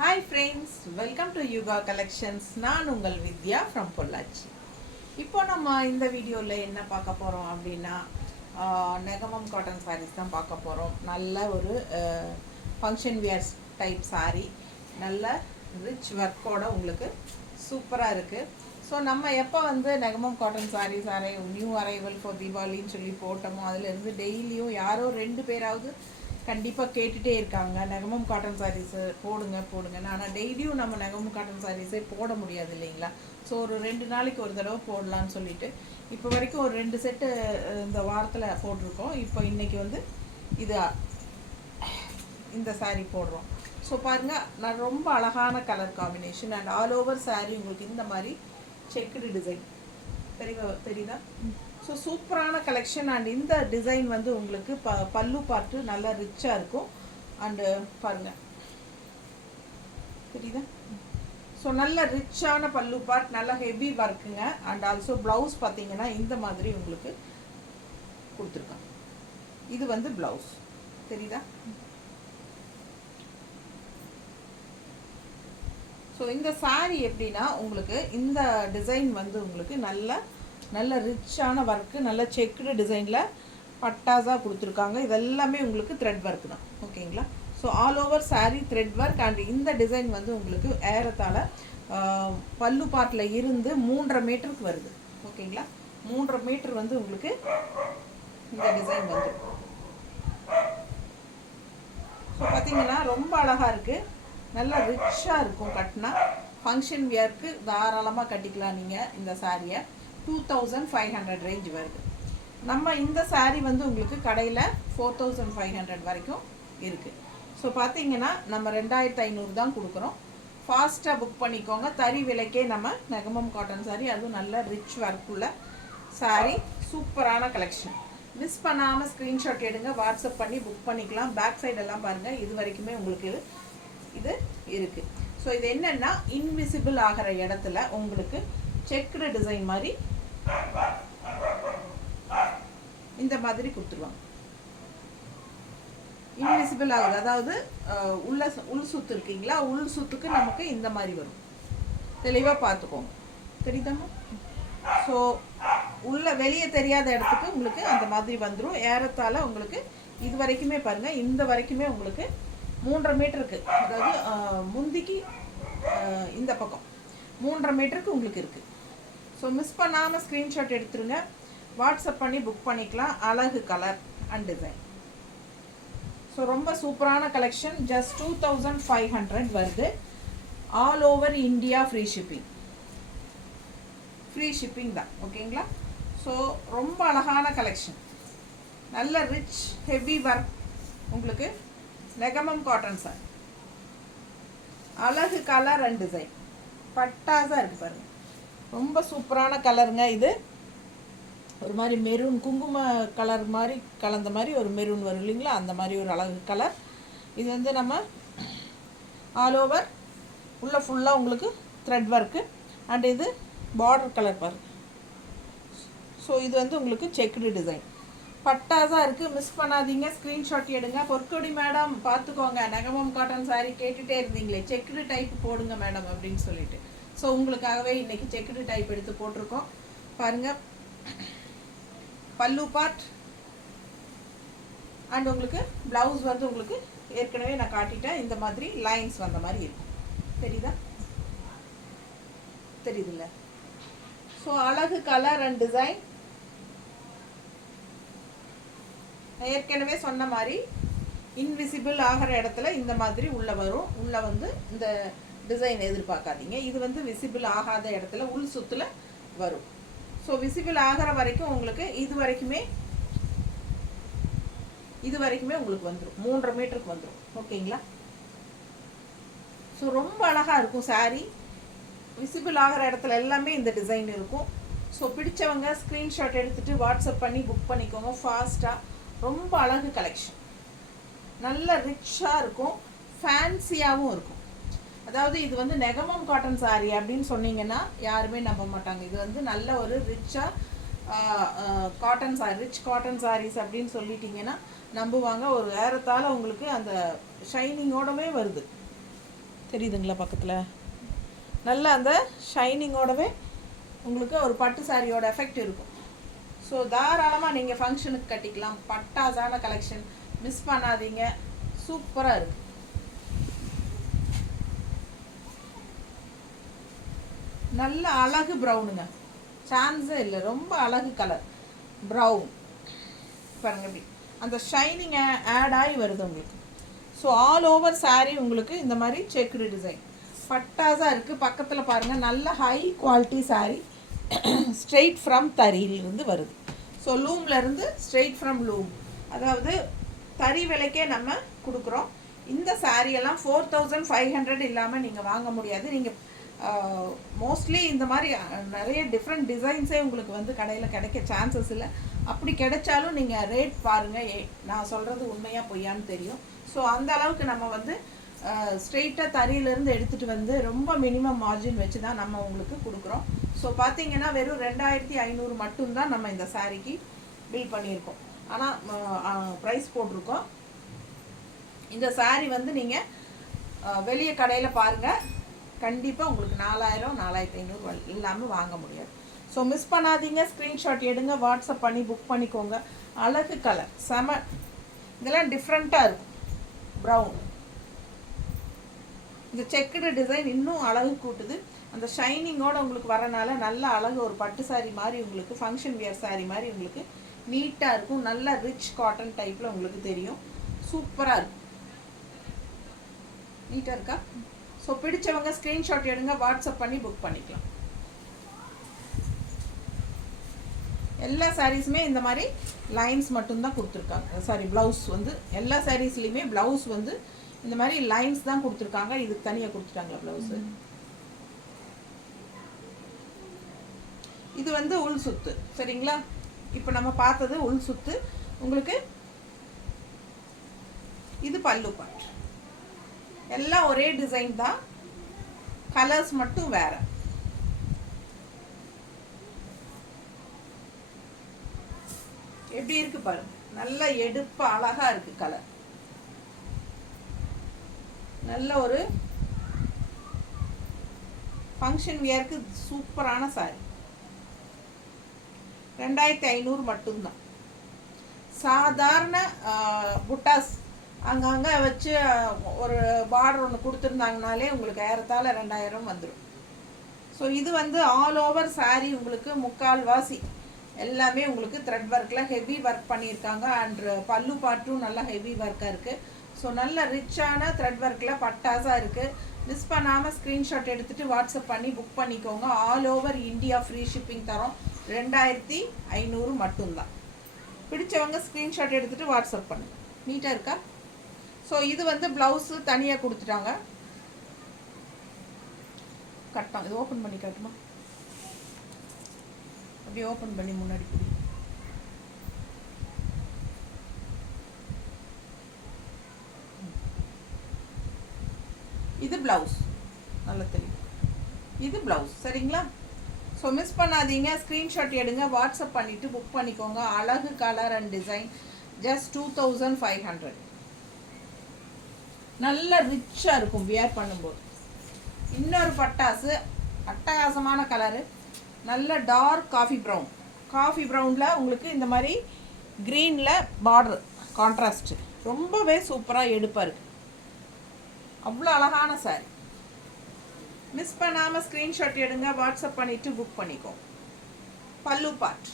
Hi friends, welcome to Yuga collections. நான் உங்கள் வித்யா from Pollachi. இப்போ நம்ம இந்த வீடியோவில் என்ன பார்க்க போகிறோம் அப்படின்னா, நெகமம் காட்டன் சாரீஸ் தான் பார்க்க போகிறோம். நல்ல ஒரு ஃபங்க்ஷன் வியர்ஸ் டைப் சாரீ, நல்ல ரிச் ஒர்க்கோட உங்களுக்கு சூப்பராக இருக்குது. ஸோ நம்ம எப்போ வந்து Negamam cotton saris new arrival for தீபாவளின்னு சொல்லி போட்டோமோ, அதுலேருந்து டெய்லியும் யாரோ 2 பேராவது கண்டிப்பாக கேட்டுகிட்டே இருக்காங்க, நெகமம் காட்டன் சாரீஸு போடுங்கன்னு. ஆனால் டெய்லியும் நம்ம நெகமம் காட்டன் சாரீஸே போட முடியாது இல்லைங்களா. ஸோ ஒரு 2 நாளைக்கு ஒரு தடவை போடலான்னு சொல்லிட்டு இப்போ வரைக்கும் ஒரு 2 செட்டு இந்த வாரத்தில் போட்டிருக்கோம். இப்போ இன்றைக்கி வந்து இது இந்த சாரீ போடுறோம். ஸோ பாருங்கள், நான் ரொம்ப அழகான colour combination and all over sari உங்களுக்கு இந்த மாதிரி செக்குடு டிசைன் தெரியுதா. ஸோ சூப்பரான கலெக்ஷன். அண்ட் இந்த டிசைன் வந்து உங்களுக்கு பல்லு பார்ட்டு நல்லா ரிச்சாக இருக்கும். அண்டு பாருங்கள், தெரியுதா. ஸோ நல்ல ரிச்சான பல்லு பார்ட், நல்லா ஹெவி ஒர்க்குங்க. அண்ட் ஆல்சோ ப்ளவுஸ் பார்த்தீங்கன்னா இந்த மாதிரி உங்களுக்கு கொடுத்துருக்காங்க. இது வந்து ப்ளவுஸ், தெரியுதா. ஸோ இந்த சாரீ எப்படின்னா, உங்களுக்கு இந்த டிசைன் வந்து உங்களுக்கு நல்ல ரிச்சான ஒர்க்கு, நல்ல செக்குடு டிசைனில் பட்டாஸாக கொடுத்துருக்காங்க. இதெல்லாமே உங்களுக்கு த்ரெட் ஒர்க் தான், ஓகேங்களா. So all over sari thread work. And இந்த டிசைன் வந்து உங்களுக்கு ஏறத்தாழ பல்லு பார்ட்டில் இருந்து 3.5 மீட்டருக்கு வருது, ஓகேங்களா. 3.5 மீட்டர் வந்து உங்களுக்கு இந்த டிசைன் வந்து. ஸோ பார்த்தீங்கன்னா ரொம்ப அழகாக இருக்குது, நல்லா ரிச்சாக இருக்கும். கட்டினா ஃபங்க்ஷன் வியர்க்கு தாராளமாக கட்டிக்கலாம் நீங்கள். இந்த சாரியை 2500 ரேஞ்ச் வருது. நம்ம இந்த சாரீ வந்து உங்களுக்கு கடையில் 4500 வரைக்கும் இருக்குது. ஸோ பார்த்தீங்கன்னா நம்ம 2500 தான் கொடுக்குறோம். ஃபாஸ்ட்டாக புக் பண்ணிக்கோங்க. தறி விலைக்கே நம்ம நெகமம் காட்டன் சாரீ, அதுவும் நல்ல ரிச் ஒர்க்குள்ள சாரீ, சூப்பரான கலெக்ஷன். மிஸ் பண்ணாமல் ஸ்க்ரீன்ஷாட் எடுங்க, வாட்ஸ்அப் பண்ணி புக் பண்ணிக்கலாம். பேக் சைடெல்லாம் பாருங்கள், இது வரைக்குமே உங்களுக்கு இது இருக்குது. ஸோ இது என்னென்னா, இன்விசிபிள் ஆகிற இடத்துல உங்களுக்கு செக்குடு டிசைன் மாதிரி இந்த மாதிரி கொடுத்துருவாங்க. இன்விசிபிள் ஆகுது, அதாவது உள் சுத்து இருக்கீங்களா, உள் சுத்துக்கு நமக்கு இந்த மாதிரி வரும். தெளிவாக பார்த்துக்கோங்க, தெரியுதாம்மா. ஸோ உள்ள வெளியே தெரியாத இடத்துக்கு உங்களுக்கு அந்த மாதிரி வந்துடும். ஏறத்தாழ உங்களுக்கு இது வரைக்குமே பாருங்கள், இந்த வரைக்குமே உங்களுக்கு 3.5 மீட்டருக்கு, அதாவது முந்திக்கு இந்த பக்கம் 3.5 மீட்டருக்கு உங்களுக்கு இருக்குது. ஸோ மிஸ் பண்ணாமல் ஸ்க்ரீன்ஷாட் எடுத்துருங்க, வாட்ஸ்அப் பண்ணி புக் பண்ணிக்கலாம். அழகு கலர் அண்ட் டிசைன். ஸோ ரொம்ப சூப்பரான கலெக்ஷன். ஜஸ்ட் 2500 வருது. All over India free shipping தான், ஓகேங்களா. ஸோ ரொம்ப அழகான கலெக்ஷன், நல்ல ரிச் ஹெவி ஒர்க் உங்களுக்கு நெகமம் காட்டன் சார். அழகு கலர் அண்ட் டிசைன் பட்டாஸாக இருக்குது பாருங்கள், ரொம்ப சூப்பரான கலருங்க. இது ஒரு மாதிரி மெரூன், குங்கும கலர் மாதிரி கலந்த மாதிரி ஒரு மெரூன் வரும் இல்லைங்களா, அந்த மாதிரி ஒரு அழகு கலர். இது வந்து நம்ம ஆல் ஓவர் உள்ள ஃபுல்லாக உங்களுக்கு த்ரெட் ஒர்க்கு. அண்ட் இது பார்டர் கலர் பாருங்க. ஸோ இது வந்து உங்களுக்கு செக்குடு டிசைன் பட்டாஸாக இருக்குது. மிஸ் பண்ணாதீங்க, ஸ்க்ரீன்ஷாட் எடுங்க. பொற்கொடி மேடம் பார்த்துக்கோங்க, நெகமம் காட்டன் சாரீ கேட்டுகிட்டே இருந்தீங்களே, செக்குடு டைப் போடுங்க மேடம் அப்படின்னு சொல்லிட்டு. ஸோ உங்களுக்காகவே இன்றைக்கி செக்குடு டைப் எடுத்து போட்டிருக்கோம். பாருங்கள், பல்லு பார்ட் அண்ட் உங்களுக்கு ப்ளவுஸ் வந்து உங்களுக்கு ஏற்கனவே நான் காட்டிட்டேன். இந்த மாதிரி லைன்ஸ் வந்த மாதிரி இருக்கும், தெரியுதுல்ல. ஸோ அழகு கலர் அண்ட் டிசைன். ஏற்கனவே சொன்ன மாதிரி இன்விசிபிள் ஆகிற இடத்துல இந்த மாதிரி உள்ளே வரும். உள்ளே வந்து இந்த டிசைன் எதிர்பார்க்காதீங்க. இது வந்து விசிபிள் ஆகாத இடத்துல உள் சுத்தில் வரும். ஸோ விசிபிள் ஆகிற வரைக்கும் உங்களுக்கு இது வரைக்குமே உங்களுக்கு வந்துடும். 3.5 மீட்டருக்கு வந்துடும், ஓகேங்களா. ஸோ ரொம்ப அழகாக இருக்கும் சாரீ. விசிபிள் ஆகிற இடத்துல எல்லாமே இந்த டிசைன் இருக்கும். ஸோ பிடிச்சவங்க ஸ்க்ரீன்ஷாட் எடுத்துகிட்டு வாட்ஸ்அப் பண்ணி புக் பண்ணிக்கோங்க ஃபாஸ்ட்டாக. ரொம்ப அழகு கலெக்ஷன், நல்ல ரிச்சாக இருக்கும், ஃபேன்சியாகவும் இருக்கும். அதாவது இது வந்து நெகமம் காட்டன் சாரீ அப்படின்னு சொன்னீங்கன்னா யாருமே நம்ப மாட்டாங்க. இது வந்து நல்ல ஒரு ரிச்சாக cotton sari, rich cotton saris அப்படின்னு சொல்லிட்டிங்கன்னா நம்புவாங்க. ஒரு ஏறத்தாழ உங்களுக்கு அந்த ஷைனிங்கோடவே வருது. தெரியுதுங்களா பக்கத்தில்? நல்லா அந்த ஷைனிங்கோடவே உங்களுக்கு ஒரு பட்டு சாரியோட எஃபெக்ட் இருக்கும். ஸோ தாராளமாக நீங்கள் ஃபங்க்ஷனுக்கு கட்டிக்கலாம். பட்டாசான கலெக்ஷன், மிஸ் பண்ணாதீங்க. சூப்பராக இருக்குது. நல்ல அழகு ப்ரௌனுங்க, சான்ஸே இல்லை. ரொம்ப அழகு கலர் ப்ரௌன் பாருங்க. இப்படி அந்த ஷைனிங் ஆட் ஆகி வருது உங்களுக்கு. ஸோ ஆல் ஓவர் சாரீ உங்களுக்கு இந்த மாதிரி செக்குடு டிசைன் பட்டாஸாக இருக்குது. பக்கத்தில் பாருங்கள், நல்ல high quality sari, straight from தறியிலிருந்து வருது. ஸோ லூம்லேருந்து ஸ்ட்ரெயிட் ஃப்ரம் லூம், அதாவது தறி விலைக்கே நம்ம கொடுக்குறோம். இந்த சாரியெல்லாம் 4500 இல்லாமல் நீங்கள் வாங்க முடியாது. நீங்கள் மோஸ்ட்லி இந்த மாதிரி நிறைய டிஃப்ரெண்ட் டிசைன்ஸே உங்களுக்கு வந்து கடையில் கிடைக்க சான்சஸ் இல்லை. அப்படி கிடைச்சாலும் நீங்கள் ரேட் பாருங்கள், நான் சொல்கிறது உண்மையாக பொய்யான்னு தெரியும். ஸோ அந்த அளவுக்கு நம்ம வந்து ஸ்ட்ரெயிட்டாக தறியிலேருந்து எடுத்துகிட்டு வந்து ரொம்ப மினிமம் மார்ஜின் வச்சு தான் நம்ம உங்களுக்கு கொடுக்குறோம். ஸோ பார்த்தீங்கன்னா வெறும் 2500 மட்டும்தான் நம்ம இந்த சாரீக்கு பில் பண்ணியிருக்கோம். ஆனால் ப்ரைஸ் போட்டிருக்கோம். இந்த சாரீ வந்து நீங்கள் வெளியே கடையில் பாருங்கள், கண்டிப்பாக உங்களுக்கு 4000 4500 இல்லாமல் வாங்க முடியாது. ஸோ மிஸ் பண்ணாதீங்க. ஸ்க்ரீன்ஷாட் எடுங்க, வாட்ஸ்அப் பண்ணி புக் பண்ணிக்கோங்க. அழகு கலர் செம, இதெல்லாம் டிஃப்ரெண்ட்டாக இருக்கும். ப்ரௌன், இந்த செக்குடு டிசைன் இன்னும் அழகு கூட்டுது. அந்த ஷைனிங்கோடு உங்களுக்கு வரனால நல்ல அழகு, ஒரு பட்டு சாரீ மாதிரி உங்களுக்கு, ஃபங்க்ஷன் வியர் சாரீ மாதிரி உங்களுக்கு நீட்டாக இருக்கும். நல்ல ரிச் காட்டன் டைப்பில் உங்களுக்கு தெரியும். சூப்பராக இருக்கும். நீட்டாக இருக்கா? ஸோ பிடிச்சவங்க ஸ்க்ரீன்ஷாட் எடுங்க, வாட்ஸ்அப் பண்ணி புக் பண்ணிக்கலாம். எல்லா சாரீஸுமே இந்த மாதிரி லைன்ஸ் மட்டும்தான் கொடுத்துருக்காங்க. சாரி, ப்ளவுஸ் வந்து எல்லா சாரீஸ்லேயுமே ப்ளவுஸ் வந்து இந்த மாதிரி லைன்ஸ் தான் கொடுத்துருக்காங்க. இதுக்கு தனியாக கொடுத்துட்டாங்களா ப்ளவுஸு? இது வந்து உள் சுத்து, சரிங்களா? இப்போ நம்ம பார்த்தது உள் சுத்து. உங்களுக்கு இது பல்லு பாட். எல்லாம் ஒரே டிசைன் தான், கலர்ஸ் மட்டும் வேற. எப்படி இருக்கு பாருங்க, நல்ல எடுப்பு அழகா இருக்கு கலர். நல்ல ஒரு ஃபங்க்ஷன் வியருக்கு சூப்பரான சாரி. 2500 மட்டும்தான். சாதாரண புட்டாஸ் அங்கங்கே வச்சு ஒரு பார்டர் ஒன்று கொடுத்துருந்தாங்கனாலே உங்களுக்கு ஏறத்தாழ 2000 வந்துடும். ஸோ இது வந்து ஆல் ஓவர் சாரீ உங்களுக்கு முக்கால்வாசி எல்லாமே உங்களுக்கு த்ரெட் ஒர்க்கில் ஹெவி ஒர்க் பண்ணியிருக்காங்க. அண்ட் பல்லு பாட்டும் நல்லா ஹெவி ஒர்க்காக இருக்குது. ஸோ நல்ல ரிச்சான த்ரெட் ஒர்க்கில் பட்டாஸாக இருக்குது. மிஸ் பண்ணாமல் ஸ்க்ரீன்ஷாட் எடுத்துகிட்டு வாட்ஸ்அப் பண்ணி புக் பண்ணிக்கோங்க. All over India free shipping தரோம். 2500 மட்டும்தான். பிடிச்சவங்க ஸ்க்ரீன்ஷாட் எடுத்துகிட்டு வாட்ஸ்அப் பண்ணுங்க. நீட்டாக இருக்கா? ஸோ இது வந்து ப்ளவுஸு தனியாக கொடுத்துட்டாங்க. கட்டம் இது ஓப்பன் பண்ணி காட்டுமா? அப்படியே ஓப்பன் பண்ணி முன்னாடி புடி. இது ப்ளவுஸ், நல்லா தெரியும். இது ப்ளவுஸ், சரிங்களா? ஸோ மிஸ் பண்ணாதீங்க. ஸ்க்ரீன்ஷாட் எடுங்க, வாட்ஸ்அப் பண்ணிவிட்டு புக் பண்ணிக்கோங்க. அழகு கலர் அண்ட் டிசைன். ஜஸ்ட் 2500. நல்ல ரிச்சாக இருக்கும் வியர் பண்ணும்போது. இன்னொரு பட்டாசு, அட்டகாசமான கலரு, நல்ல டார்க் காஃபி ப்ரௌன். காஃபி ப்ரௌனில் உங்களுக்கு இந்த மாதிரி க்ரீனில் பார்டர் கான்ட்ராஸ்ட்டு ரொம்பவே சூப்பராக எடுப்பாக இருக்குது. அவ்வளோ அழகான சாரி. மிஸ் பண்ணாமல் ஸ்க்ரீன்ஷாட் எடுங்க, வாட்ஸ்அப் பண்ணிவிட்டு புக் பண்ணிக்கோ. பல்லு பார்ட்.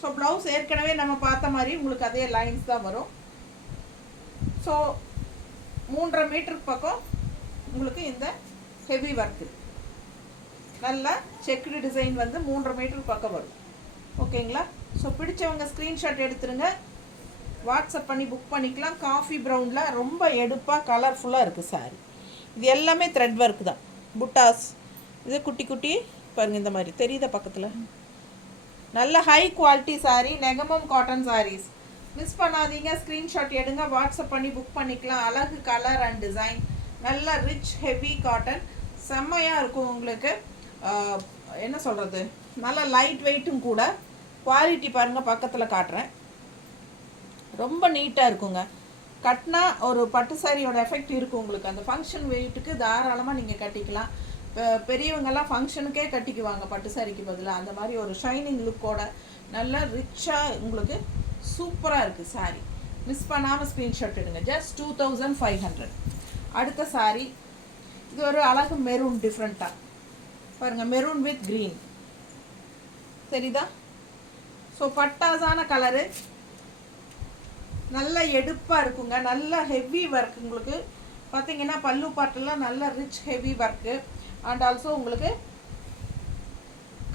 ஸோ ப்ளவுஸ் ஏற்கனவே நம்ம பார்த்த மாதிரி உங்களுக்கு அதே லைன்ஸ் தான் வரும். ஸோ 3.5 மீட்டருக்கு பக்கம் உங்களுக்கு இந்த ஹெவி ஒர்க். நல்ல செக்குடு டிசைன் வந்து 3.5 மீட்டருக்கு பக்கம் வரும். ஓகேங்களா? ஸோ பிடிச்சவங்க ஸ்க்ரீன்ஷாட் எடுத்துருங்க, வாட்ஸ்அப் பண்ணி புக் பண்ணிக்கலாம். காஃபி ப்ரௌனில் ரொம்ப எடுப்பாக கலர்ஃபுல்லாக இருக்குது சாரி. இது எல்லாமே த்ரெட் ஒர்க் தான். புட்டாஸ் இது குட்டி குட்டி பாருங்கள், இந்த மாதிரி தெரியுதா பக்கத்தில்? நல்ல high quality sari, Negamam cotton saris. Miss பண்ணாதீங்க. ஸ்க்ரீன்ஷாட் எடுங்க, வாட்ஸ்அப் பண்ணி புக் பண்ணிக்கலாம். அழகு கலர் அண்ட் டிசைன். நல்ல ரிச் ஹெவி காட்டன், செம்மையாக இருக்கும் உங்களுக்கு. என்ன சொல்கிறது, நல்ல லைட் வெயிட்டும் கூட. குவாலிட்டி பாருங்கள், பக்கத்தில் காட்டுறேன். ரொம்ப நீட்டாக இருக்குங்க. கட்டினா ஒரு பட்டு சாரியோட எஃபெக்ட் இருக்குது உங்களுக்கு. அந்த ஃபங்க்ஷன் வெயிட்டுக்கு தாராளமாக நீங்கள் கட்டிக்கலாம். பெரியவங்கெல்லாம் ஃபங்க்ஷனுக்கே கட்டிக்குவாங்க பட்டு சாரிக்கு பதிலாக. அந்த மாதிரி ஒரு ஷைனிங் லுக்கோட நல்லா ரிச்சாக உங்களுக்கு சூப்பராக இருக்குது சாரீ. மிஸ் பண்ணாமல் ஸ்க்ரீன்ஷாட் எடுங்க. ஜஸ்ட் 2500. அடுத்த சாரீ இது ஒரு அழகு மெரூன், டிஃப்ரெண்ட்டாக பாருங்கள், மெரூன் வித் க்ரீன் தெரியுதா? ஸோ பட்டாசான கலரு, நல்ல எடுப்பாக இருக்குங்க. நல்ல ஹெவி ஒர்க் உங்களுக்கு பார்த்தீங்கன்னா பல்லு பாட்டெல்லாம் நல்ல rich heavy work. And also உங்களுக்கு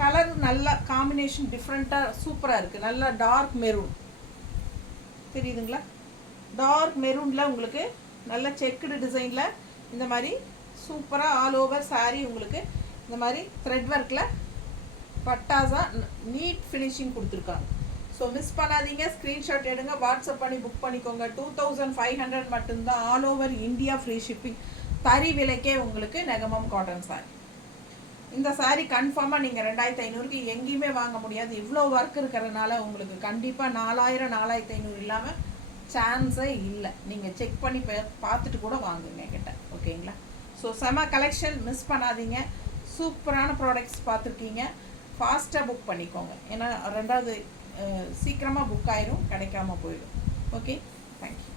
கலர் நல்ல காம்பினேஷன் டிஃப்ரெண்ட்டாக சூப்பராக இருக்குது. நல்ல டார்க் மெரூன் தெரியுதுங்களா? டார்க் மெரூனில் உங்களுக்கு நல்ல செக்குடு டிசைனில் இந்த மாதிரி சூப்பராக ஆல் ஓவர் சாரீ உங்களுக்கு இந்த மாதிரி த்ரெட் ஒர்க்கில் பட்டாசா நீட் ஃபினிஷிங் கொடுத்துருக்காங்க. ஸோ மிஸ் பண்ணாதீங்க, ஸ்க்ரீன்ஷாட் எடுங்க, வாட்ஸ்அப் பண்ணி புக் பண்ணிக்கோங்க. 2500 மட்டும்தான். All over India free shipping. தறி விலைக்கே உங்களுக்கு நெகமம் காட்டன் சாரி. இந்த சாரீ கன்ஃபார்மாக நீங்கள் 2500க்கு எங்கேயுமே வாங்க முடியாது. இவ்வளோ ஒர்க் இருக்கிறதுனால உங்களுக்கு கண்டிப்பாக 4000 4500 இல்லாமல் சான்ஸே இல்லை. நீங்கள் செக் பண்ணி பார்த்துட்டு கூட வாங்குங்க கிட்ட, ஓகேங்களா? ஸோ செம கலெக்ஷன், மிஸ் பண்ணாதீங்க. சூப்பரான ப்ராடக்ட்ஸ் பார்த்துருக்கீங்க. ஃபாஸ்ட்டாக புக் பண்ணிக்கோங்க. ஏன்னா ரெண்டாவது சீக்கிரமாக புக் ஆயிரும், கிடைக்காம போயிடும். Okay, thank you.